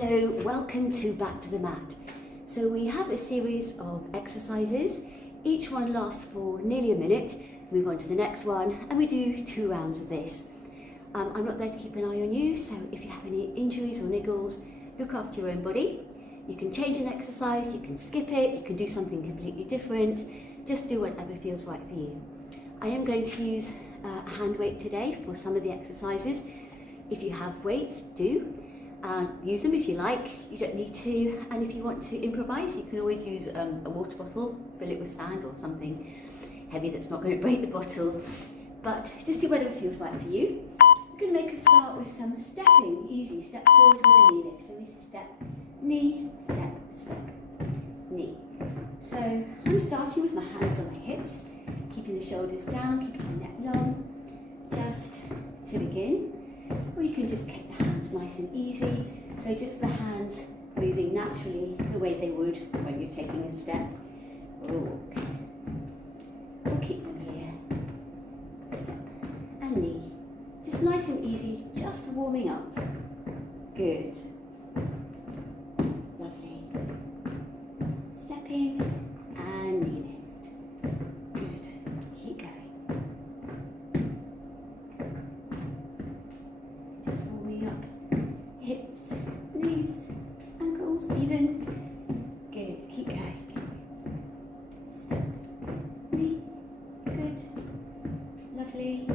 Hello, welcome to Back to the Mat. So we have a series of exercises. Each one lasts for nearly a minute. Move on to the next one and we do 2 rounds of this. I'm not there to keep an eye on you, so if you have any injuries or niggles, look after your own body. You can change an exercise, you can skip it, you can do something completely different. Just do whatever feels right for you. I am going to use a hand weight today for some of the exercises. If you have weights, do. Use them if you like, you don't need to, and if you want to improvise you can always use a water bottle, fill it with sand or something heavy that's not going to break the bottle, but just do whatever feels right for you. I'm going to make a start with some stepping, easy, step forward with a knee lift, so we step, knee, step, step, knee. So I'm starting with my hands on my hips, keeping the shoulders down, keeping the neck long, just to begin. Or you can just keep the hands nice and easy, so just the hands moving naturally the way they would when you're taking a step or a walk. Or keep them here, step and knee. Just nice and easy, just warming up. Good. Lovely. Stepping and knee lift. Good. Keep going. Hips, knees, ankles, even. Good, keep going. Step, knee, good, lovely.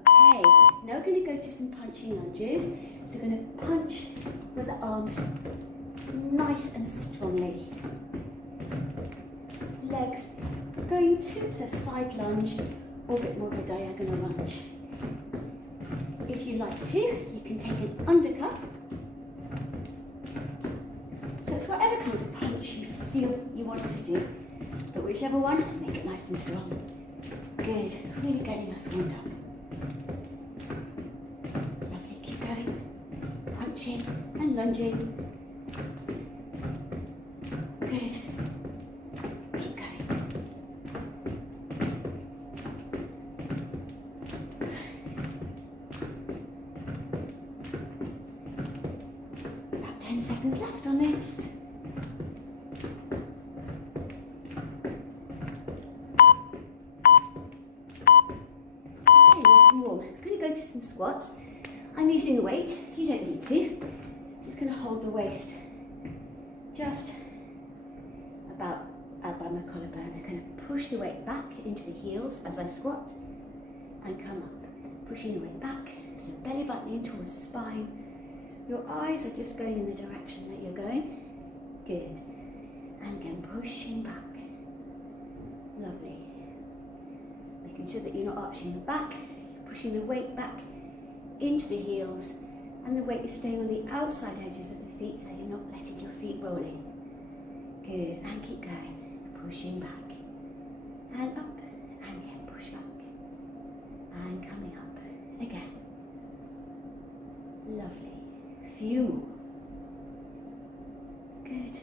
Okay, now we're going to go to some punching lunges. So we're going to punch with the arms nice and strongly. Legs going to a side lunge or a bit more of a diagonal lunge. If you like to, you can take an undercut. So it's whatever kind of punch you feel you want to do, but whichever one, make it nice and strong. Good, really getting us warmed up. Lovely, keep going. Punching and lunging. Good. Keep going. About 10 seconds left on this. Okay, nice and warm. I'm going to go to some squats. I'm using a weight, you don't need to. Just going to hold the waist just about out by my collarbone. I'm going to push the weight back into the heels as I squat and come up. Pushing the weight back, so belly button in towards the spine. Your eyes are just going in the direction that you're going. Good. And again, pushing back. Lovely. Making sure that you're not arching your back. You're pushing the weight back into the heels, and the weight is staying on the outside edges of the feet, so you're not letting your feet roll in. Good. And keep going. Pushing back. And up. And again, push back. And coming up. Again. Lovely. Few more. Good.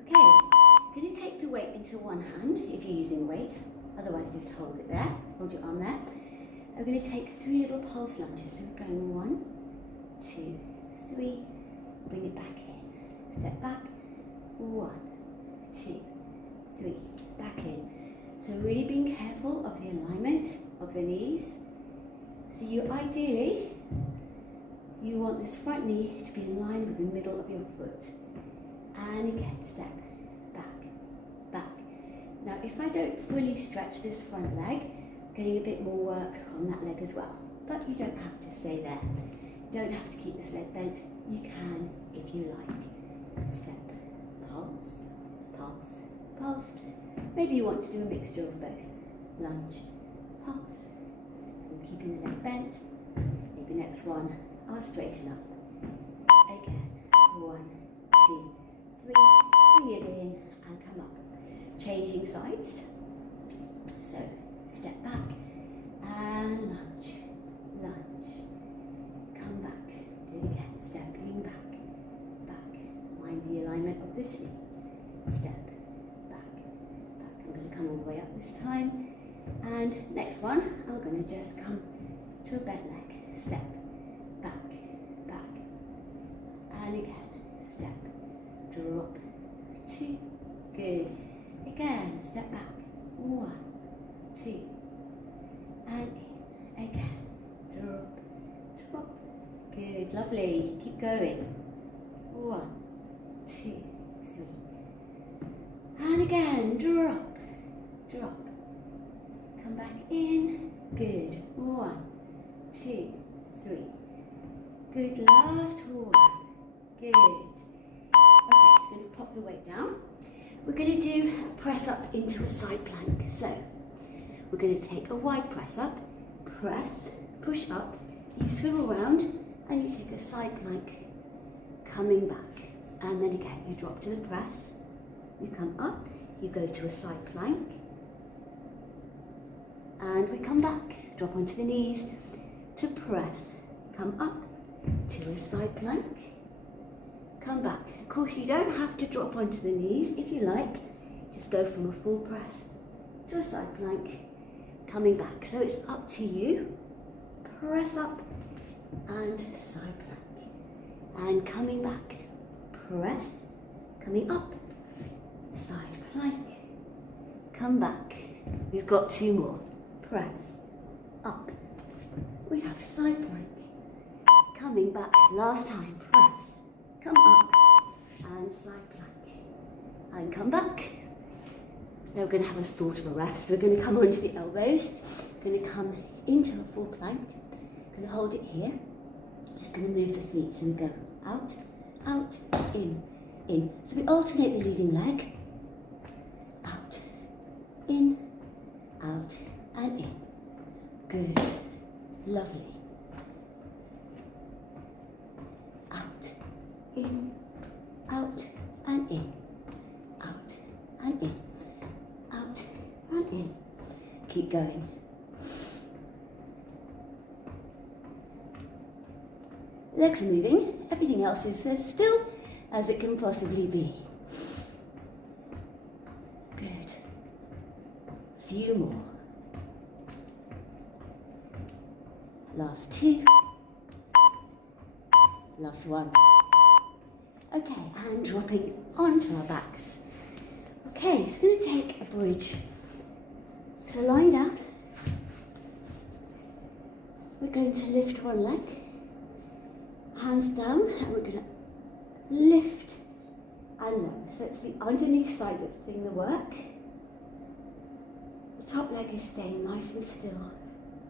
Okay, going to take the weight into one hand if you're using a weight, otherwise just hold it there, hold your arm there. I'm going to take 3 little pulse lunges, so we're going 1, 2, 3, bring it back in, step back, 1, 2, 3, back in. So really being careful of the alignment of the knees. So you ideally, you want this front knee to be in line with the middle of your foot. And again, step back, back. Now if I don't fully stretch this front leg, I'm getting a bit more work on that leg as well. But you don't have to stay there. You don't have to keep this leg bent. You can if you like. Step, pulse, pulse, pulse. Maybe you want to do a mixture of both. Lunge, pulse, and keeping the leg bent. Maybe next one, I'll straighten up. Again, 1, 2, 3, bring it in and come up. Changing sides. So, step back and lunge, lunge. Come back, do it again, stepping back, back. Mind the alignment of this knee. Step, back, back. I'm going to come all the way up this time. And next one, I'm going to just come to a bent leg. Step, back, back. And again, step, drop, 2. Good. Again, step back. 1, 2. And in. Again, drop, drop. Good, lovely. Keep going. 1, 2, 3. And again, drop, drop. Come back in. Good. 1, 2, 3. Good. Last one. Good. Okay, so going to pop the weight down. We're going to do a press up into a side plank. So we're going to take a wide press up, press, push up, you swivel around and you take a side plank, coming back. And then again, you drop to the press, you come up, you go to a side plank, and we come back, drop onto the knees to press, come up to a side plank, come back. Of course, you don't have to drop onto the knees if you like, just go from a full press to a side plank, coming back. So it's up to you. Press up and side plank, and coming back. Press, coming up, side plank, come back. We've got 2 more. Press, up. We have side plank, coming back. Last time. Press, come up, and side plank, and come back. Now we're going to have a sort of a rest. We're going to come onto the elbows. We're going to come into a full plank. Going to hold it here. Just going to move the feet. So we go out, out, in, in. So we alternate the leading leg. Out, in, out, and in. Good. Lovely. Out, in, out, and in. Out, and in. Out, and in. Keep going. Legs are moving, everything else is as still as it can possibly be. Good. Few more. Last 2. Last 1. Okay, and dropping onto our backs. Okay, so we're going to take a bridge. So lying down, we're going to lift one leg. Hands down, and we're going to lift and lower. So it's the underneath side that's doing the work. The top leg is staying nice and still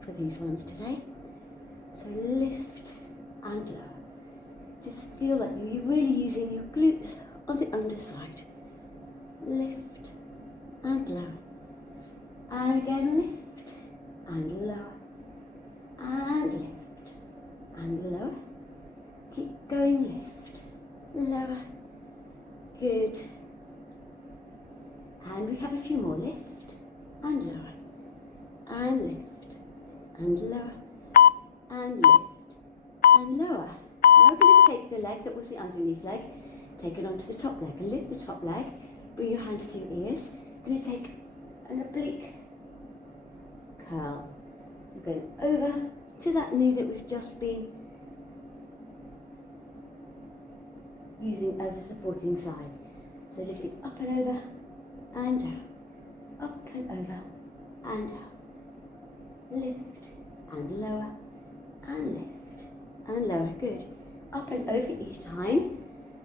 for these ones today. So lift and lower. Just feel that you're really using your glutes on the underside. Lift and lower. And again, lift and lower. And lift and lower. Keep going, lift, lower, good. And we have a few more, lift and lower, and lift and lower, and lift and lower. Now we're going to take the leg that was the underneath leg, take it onto the top leg, and lift the top leg, bring your hands to your ears. We're going to take an oblique curl. So we're going over to that knee that we've just been using as a supporting side. So lifting up and over and down, up and over and down, lift and lower and lift and lower. Good. Up and over each time.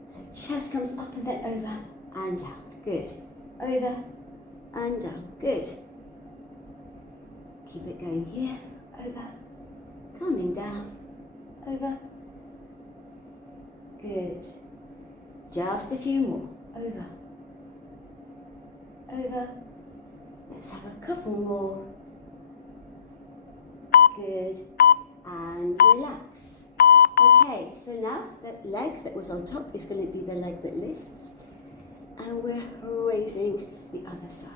So chest comes up and then over and down. Good. Over and down. Good. Keep it going here. Over. Coming down. Over. Good. Just a few more. Over. Over. Let's have a couple more. Good. And relax. Okay, so now the leg that was on top is going to be the leg that lifts. And we're raising the other side.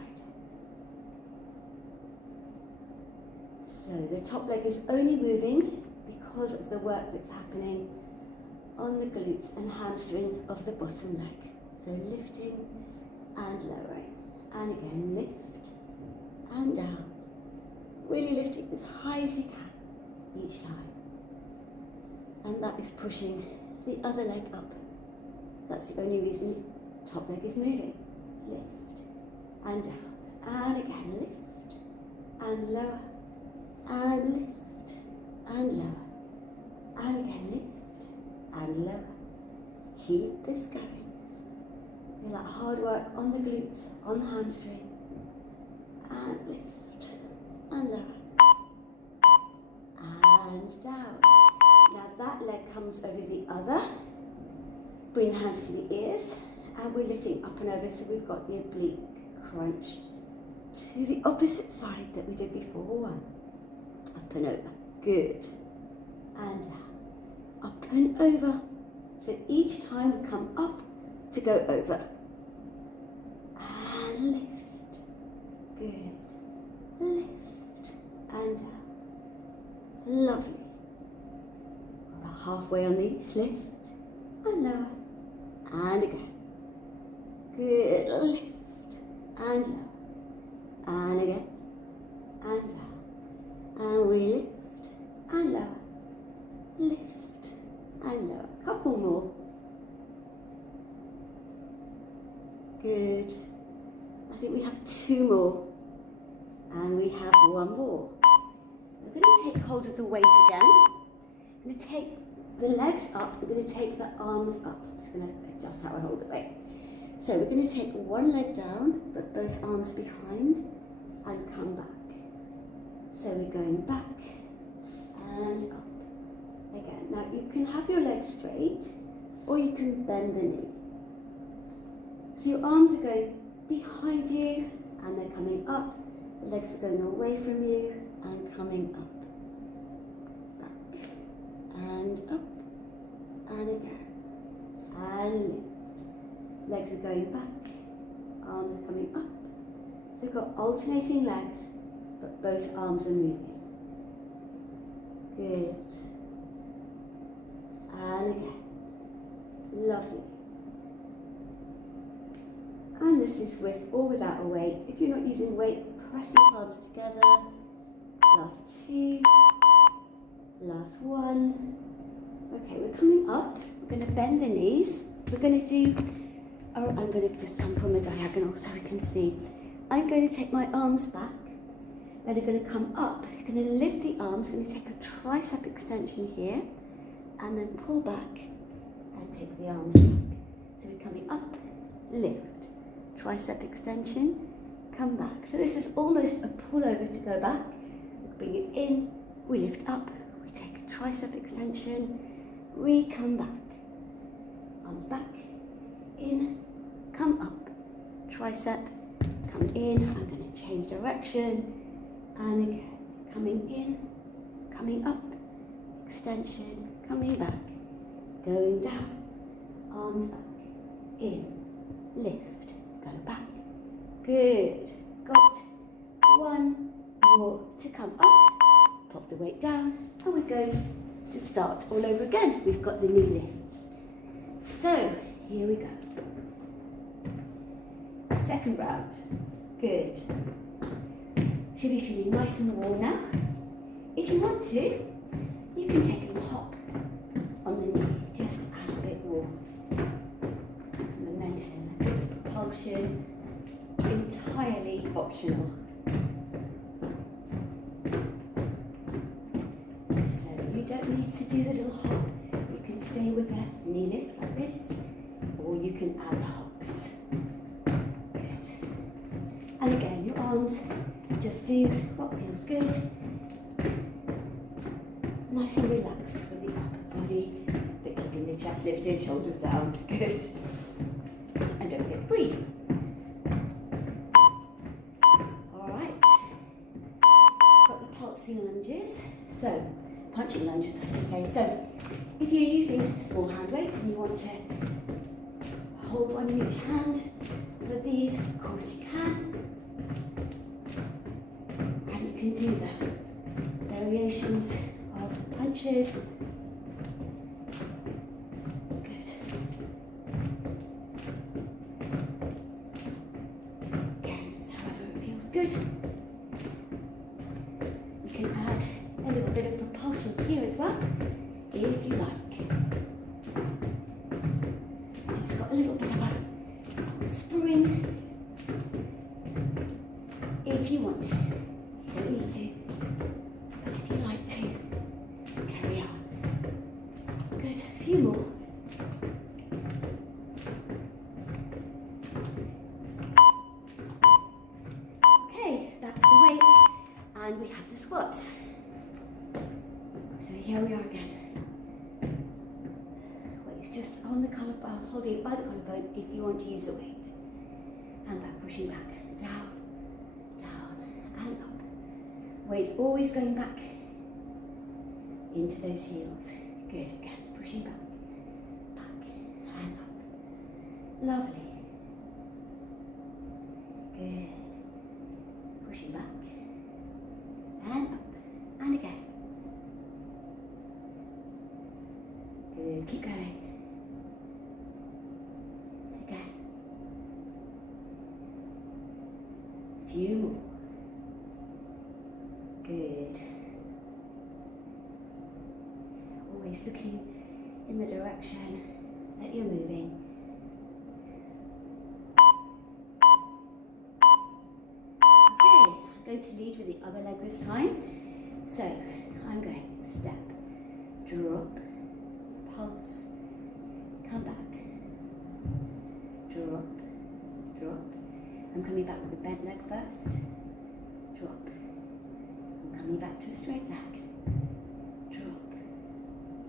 So the top leg is only moving because of the work that's happening on the glutes and hamstring of the bottom leg. So lifting and lowering. And again, lift and down really lifting as high as you can each time. And that is pushing the other leg up. That's the only reason top leg is moving. Lift and down, and again lift and lower, and lift and lower, and again lift and lower. Keep this going. Feel that hard work on the glutes, on the hamstring, and lift and lower, and down. Now that leg comes over the other. Bring the hands to the ears, and we're lifting up and over, so we've got the oblique crunch to the opposite side that we did before. One, up and over, good, and down, up and over. So each time we come up to go over, and lift, good, lift, and down, lovely. We're about halfway on these, lift, and lower, and again, good, lift, and lower, and again, and down, and we lift, and lower, lift, and lower, couple more, good, I think we have 2 more, and we have 1 more. We're going to take hold of the weight again. I'm going to take the legs up, we're going to take the arms up. I'm just going to adjust how I hold the weight. So we're going to take one leg down, but both arms behind, and come back. So we're going back and up. Again, now you can have your legs straight, or you can bend the knee. So your arms are going behind you, and they're coming up. The legs are going away from you, and coming up. And up, and again, and lift. Legs are going back, arms are coming up. So we've got alternating legs, but both arms are moving. Good. And again, lovely. And this is with or without a weight. If you're not using weight, press your palms together. Last 2. Last 1. Okay, we're coming up. We're going to bend the knees. We're going to do, I'm going to just come from a diagonal so we can see. I'm going to take my arms back. Then I'm going to come up. I'm going to lift the arms. I'm going to take a tricep extension here. And then pull back and take the arms back. So we're coming up, lift, tricep extension, come back. So this is almost a pull over to go back. We bring it in, we lift up, we take a tricep extension, we come back. Arms back, in, come up, tricep, come in. I'm going to change direction, and again, coming in, coming up, extension, coming back, going down, arms back, in, lift, go back, good, got 1 more to come up, pop the weight down, and we're going to start all over again. We've got the knee lifts. So, here we go. Second round, good. Should be feeling nice and warm now. If you want to, you can take a little hop on the knee, just add a bit more momentum, a bit of propulsion, entirely optional. So you don't need to do the little hop, you can stay with a knee lift like this, or you can add the hops. Good. And again, your arms, just do what feels good. Nice and relaxed with the upper body, but keeping the chest lifted, shoulders down, good. And don't forget to breathe. Alright, got the pulsing lunges, so, punching lunges I should say. So, if you're using small hand weights and you want to hold one in each hand, for these, of course you can. And you can do the variations of punches. Good. Again, however it feels good. spring if you want to. You don't need to, but if you like to, carry on. Good, a few more. Okay, back to the weight, and we have the squats. So here we are again. Weights just on the collarbone, holding it by the collarbone if you want to use the weight. And back, pushing back, down, down, and up. Weights always going back into those heels. Good, again, pushing back, back, and up. Lovely. Good. Pushing back, and up, and again. Good, keep going. Again. Few more. Good. Always looking in the direction that you're moving. Okay, I'm going to lead with the other leg this time. So I'm going step, drop, pulse, come back, drop, drop. I'm coming back with a bent leg first, drop. I'm coming back to a straight leg, drop.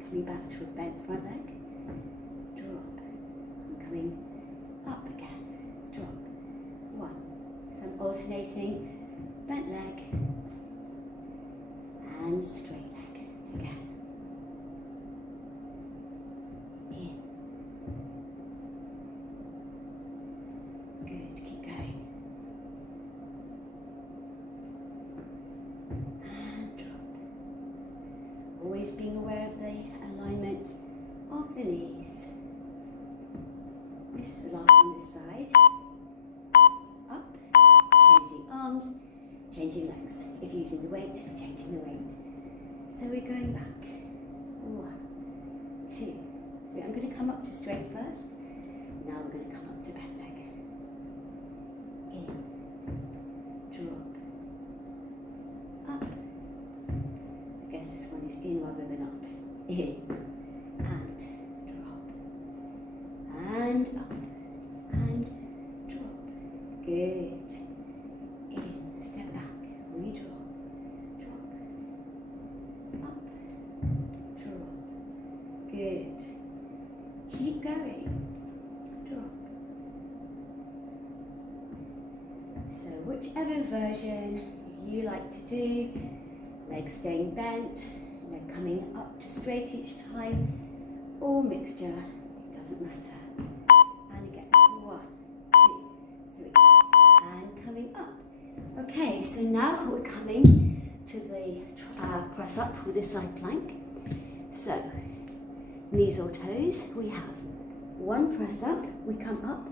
Coming back to a bent front leg, drop. I'm coming up again, drop. One. So I'm alternating bent leg and straight leg again. In. Good, keep going. And drop. Always being aware of the alignment of the knees. This is the last on this side. Up, changing arms, changing legs. If you're using the weight, changing the weight. So we're going back. 1, 2, 3. I'm going to come up to straight first. Now we're going to come up to bent leg. In, drop, up. I guess this one is in rather than up. In, and drop, and up, and drop. Good. In, step back, re-drop, drop, up, drop. Good. Keep going. Drop. So whichever version you like to do, leg staying bent, leg coming up to straight each time, or mixture, it doesn't matter. And again, 1, 2, 3, and coming up. Okay, so now we're coming to the press up with a side plank. So, knees or toes, we have one press up, we come up,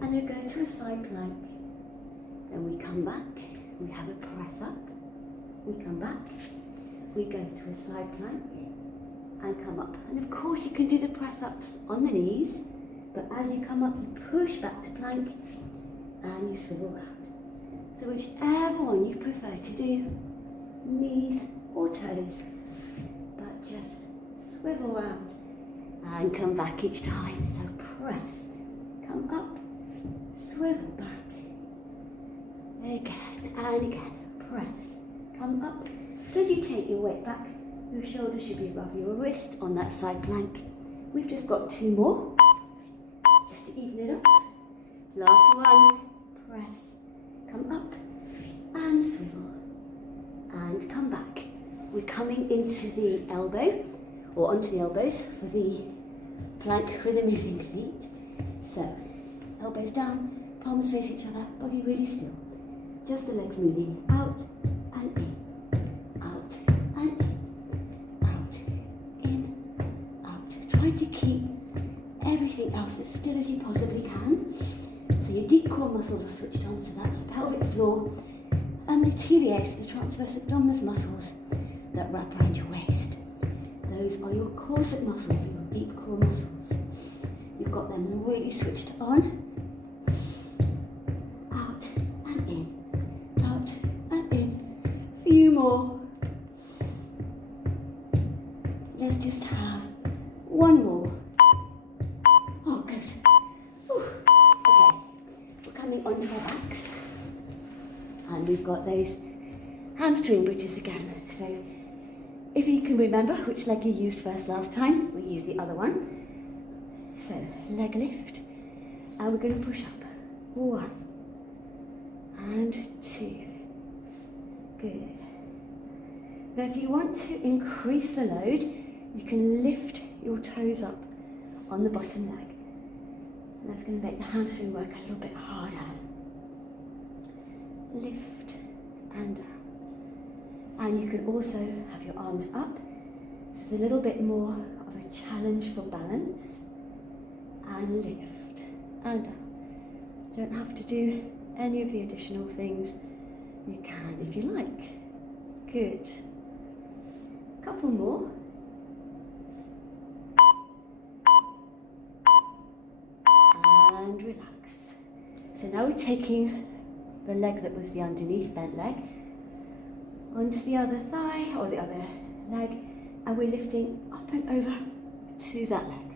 and we go to a side plank. Then we come back, we have a press up, we come back, we go to a side plank, and come up. And of course you can do the press ups on the knees, but as you come up, you push back to plank, and you swivel round. So whichever one you prefer to do, knees or toes, but just swivel round and come back each time. So press, come up, swivel back, again and again, press, come up. So as you take your weight back, your shoulders should be above your wrist on that side plank. We've just got 2 more, just to even it up. Last one, press, come up and swivel and come back. We're coming into the elbow, or onto the elbows for the plank with the moving feet. So, elbows down, palms face each other, body really still. Just the legs moving out and in, out and in, out, in, out. Try to keep everything else as still as you possibly can. So your deep core muscles are switched on, so that's the pelvic floor and the TVS, the transverse abdominis muscles that wrap around your waist. Those are your corset muscles, your deep core muscles. You've got them really switched on. more. Let's just have one more. Oh, good. Whew. Okay, we're coming onto our backs. And we've got those hamstring bridges again. So if you can remember which leg you used first last time, we use the other one. So leg lift, and we're going to push up. 1 and 2. Good. Now if you want to increase the load, you can lift your toes up on the bottom leg. And that's going to make the hamstring work a little bit harder. Lift and down. And you can also have your arms up, so it's a little bit more of a challenge for balance. And lift and down. You don't have to do any of the additional things. You can if you like. Good. Couple more. And relax. So now we're taking the leg that was the underneath bent leg onto the other thigh or the other leg, and we're lifting up and over to that leg,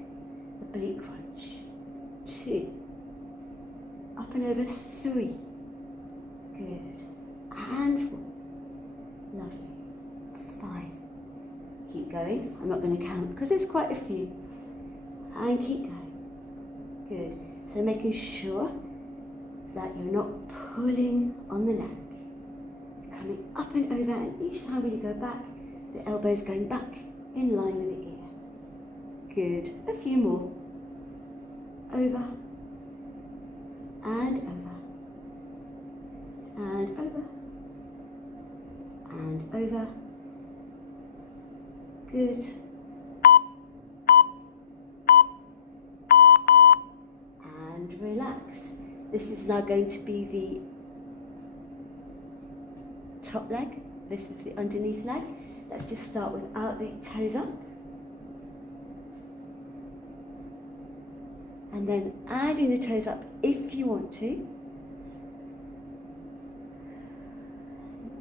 the oblique crunch. 2, up and over 3, good, and 4, lovely, 5, keep going, I'm not going to count because there's quite a few, and keep going, good, so making sure that you're not pulling on the neck, coming up and over, and each time when you go back, the elbow's going back in line with the ear. Good. A few more. Over. And over. And over. And over. Good. And relax. This is now going to be the top leg. This is the underneath leg. Let's just start without the toes up. And then adding the toes up if you want to.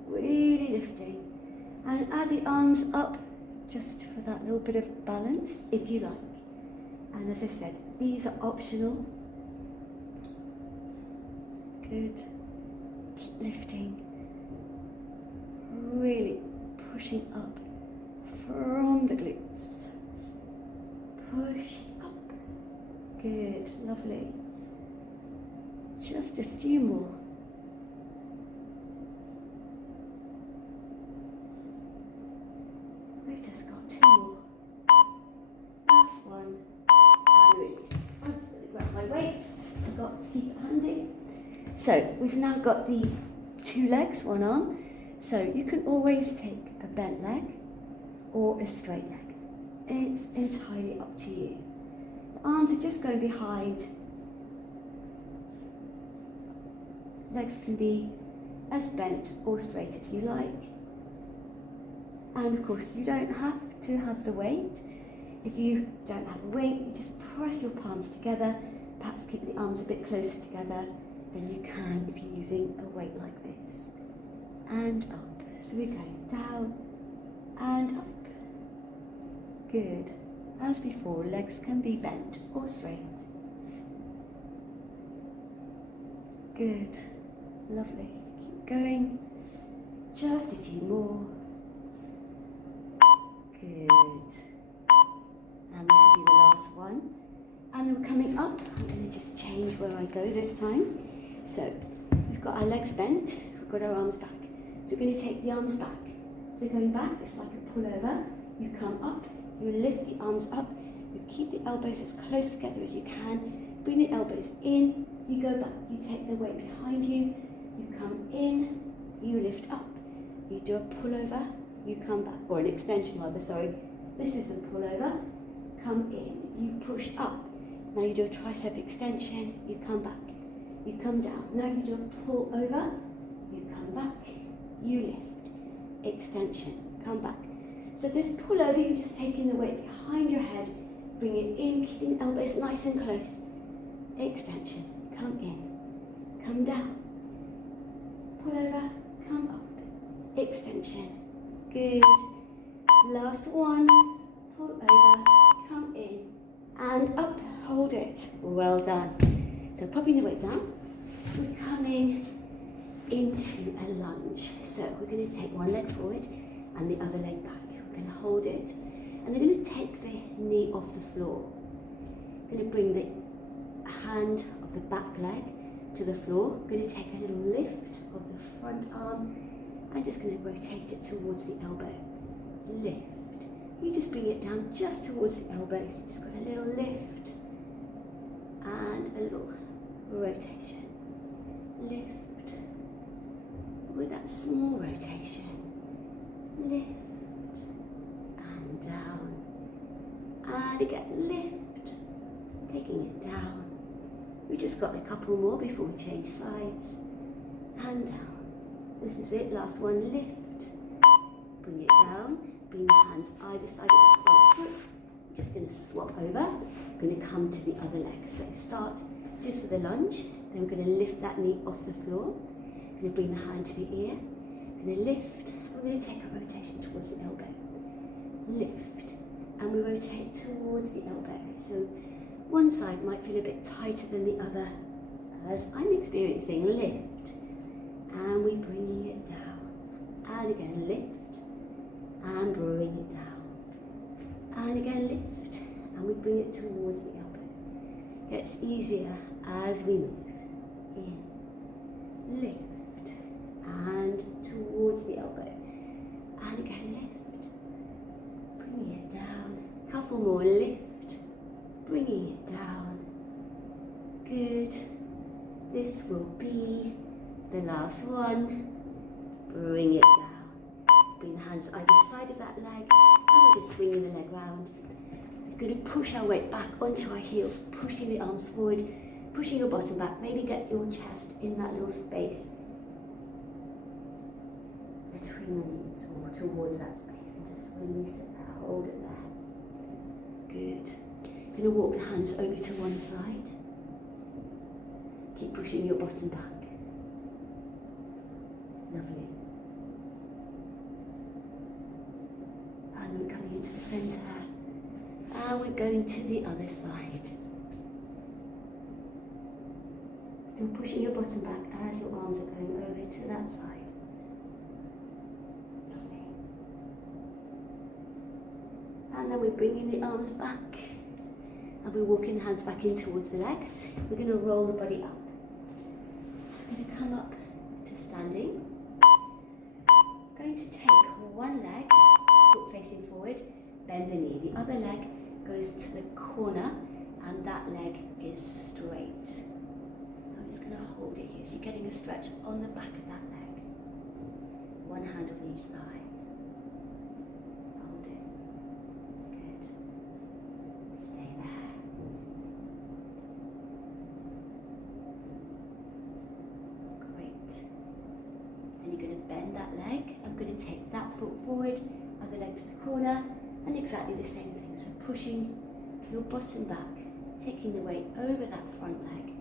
Really lifting. And add the arms up just for that little bit of balance if you like. And as I said, these are optional. Good. Keep lifting. Really pushing up from the glutes. Push up. Good, lovely. Just a few more. We've just got 2 more. Last one. And release. I'm just going to grab my weight. Forgot to keep it handy. So we've now got the 2 legs, 1 arm. So you can always take a bent leg or a straight leg. It's entirely up to you. The arms are just going behind. Legs can be as bent or straight as you like. And of course you don't have to have the weight. If you don't have a weight, you just press your palms together, perhaps keep the arms a bit closer together than you can if you're using a weight like this. And up. So we're going down and up. Good. As before, legs can be bent or straight. Good. Lovely. Keep going. Just a few more. Good. And this will be the last one. And then we're coming up. I'm going to just change where I go this time. So we've got our legs bent. We've got our arms back. So we're going to take the arms back. So going back, it's like a pullover. You come up, you lift the arms up, you keep the elbows as close together as you can, bring the elbows in, you go back, you take the weight behind you, you come in, you lift up, you do a pullover, you come back, or an extension rather, sorry. This is a pullover, come in, you push up. Now you do a tricep extension, you come back, you come down. Now you do a pull over, you come back, you lift, extension, come back. So this pull over, you're just taking the weight behind your head, bring it in, keeping the elbows nice and close. Extension, come in, come down, pull over, come up, extension. Good. Last one. Pull over, come in, and up. Hold it. Well done. So popping the weight down, we're coming into a lunge. So we're going to take one leg forward and the other leg back. We're going to hold it, and then we're going to take the knee off the floor. We're going to bring the hand of the back leg to the floor. We're going to take a little lift of the front arm. I'm just going to rotate it towards the elbow. Lift. You just bring it down just towards the elbow. So you just got a little lift and a little rotation. Lift. With that small rotation. Lift and down. And again, lift. Taking it down. We've just got a couple more before we change sides. And down. This is it, last one, lift. Bring it down, bring the hands either side of that front foot. We're just going to swap over. We're going to come to the other leg. So start just with a lunge, then we're going to lift that knee off the floor. We're going to bring the hand to the ear. We're going to lift, and we're going to take a rotation towards the elbow. Lift, and we rotate towards the elbow. So one side might feel a bit tighter than the other, as I'm experiencing. Lift. And we're bringing it down. And again, lift. And bring it down. And again, lift. And we bring it towards the elbow. Gets easier as we move. In. Lift. And towards the elbow. And again, lift. Bringing it down. Couple more, lift. Bringing it down. Good. This will be the last one. Bring it down. Bring the hands either side of that leg, and we're just swinging the leg round. We're going to push our weight back onto our heels, pushing the arms forward, pushing your bottom back. Maybe get your chest in that little space between the knees or towards that space, and just release it there. Hold it there. Good. You're going to walk the hands over to one side. Keep pushing your bottom back. Lovely. And we're coming into the centre. And we're going to the other side. Still pushing your bottom back as your arms are going over to that side. Lovely. And then we're bringing the arms back. And we're walking the hands back in towards the legs. We're going to roll the body up. We're going to come up to standing. Going to take one leg, foot facing forward, bend the knee. The other leg goes to the corner, and that leg is straight. I'm just going to hold it here. So you're getting a stretch on the back of that leg. One hand on each thigh. Hold it. Good. Stay there. Then you're going to bend that leg. I'm going to take that foot forward, other leg to the corner, and exactly the same thing. So pushing your bottom back, taking the weight over that front leg,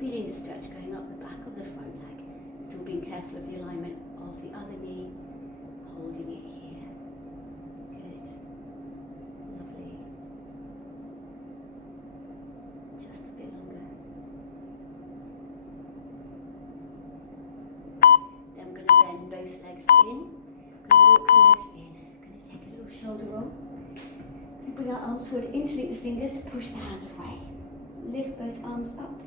feeling the stretch going up the back of the front leg, still being careful of the alignment of the other knee, holding it here. Good. Lovely. Just a bit longer. Bend both legs in. Going to walk the legs in. Going to take a little shoulder roll. Going to bring our arms forward, interlock the fingers, push the hands away. Lift both arms up.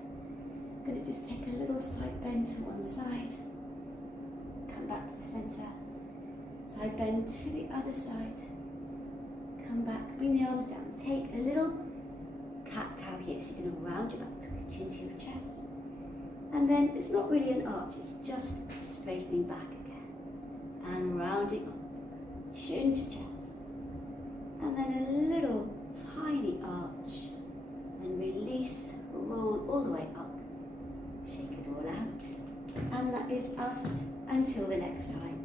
Going to just take a little side bend to one side. Come back to the centre. Side bend to the other side. Come back, bring the arms down. Take a little cat-cow here. So you're going to round your back to your chin to your chest. And then it's not really an arch, it's just straightening back again. And rounding up, chin to chest. And then a little tiny arch. And release, roll all the way up. Shake it all out. And that is us until the next time.